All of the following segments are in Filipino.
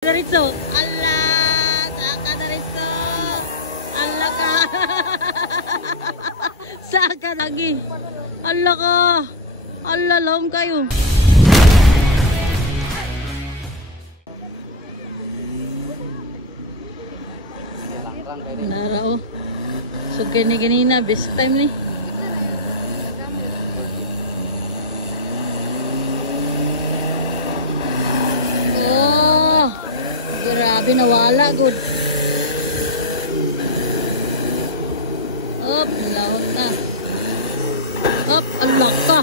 Diretso. Allah, saka diretso. Allah ka. Saka lagi. Allah ka. Allah, laom kayo. Narao. So gani na best time ni. Grabe, nawala good. Up, laot na. Up, alak ka.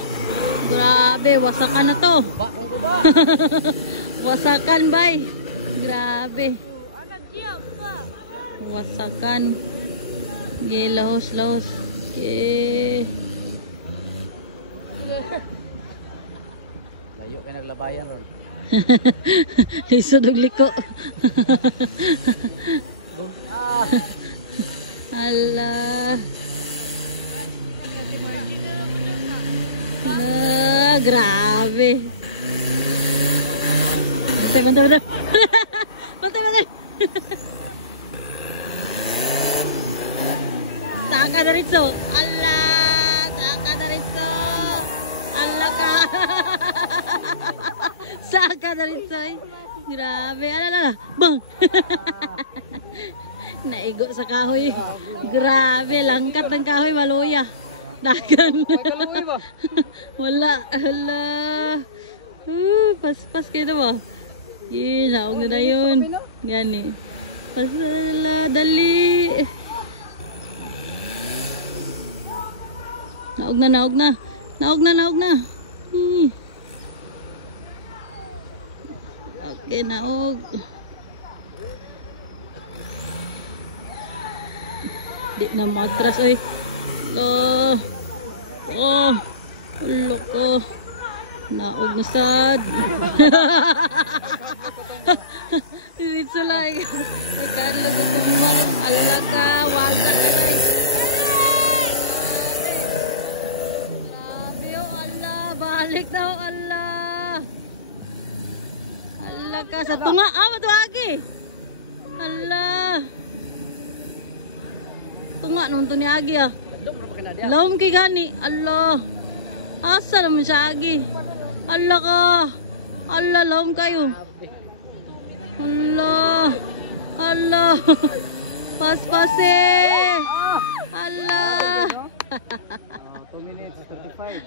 Grabe, wasakan na to. Wasakan, bay. Grabe. Wasakan. Okay, lahos. Okay. Layo kayo naglabayan ron. Lisod og liko. Allah. Grabe. Bentar. Bentar. Saka diretso. Allah, saka diretso. Allah ka. Saka diretso. Grabe. Ala. Bang. Naigo sa kahoy. Grabe, langkat ng kahoy, maluya. Dagan. Wala. Hala. Pas kayo na ba? Naog na yun. Yan eh. Pasala, dali. Naog na. Okay, naog. Di na matras oy. Loko. Naog na sad. Dito lang. Ikadlo ko kumang Allah ka, wasa ka. Grabe oh Allah, balik daw Allah. Allah ka sa tunga, matuagi. Allah. Tunga nung to ni Agi ah. Laom kay gani. Allah. Asa naman siya Agi. Allah ka. Allah, laom kayo. Allah. Pas-pase. Allah. 2 minutes 35.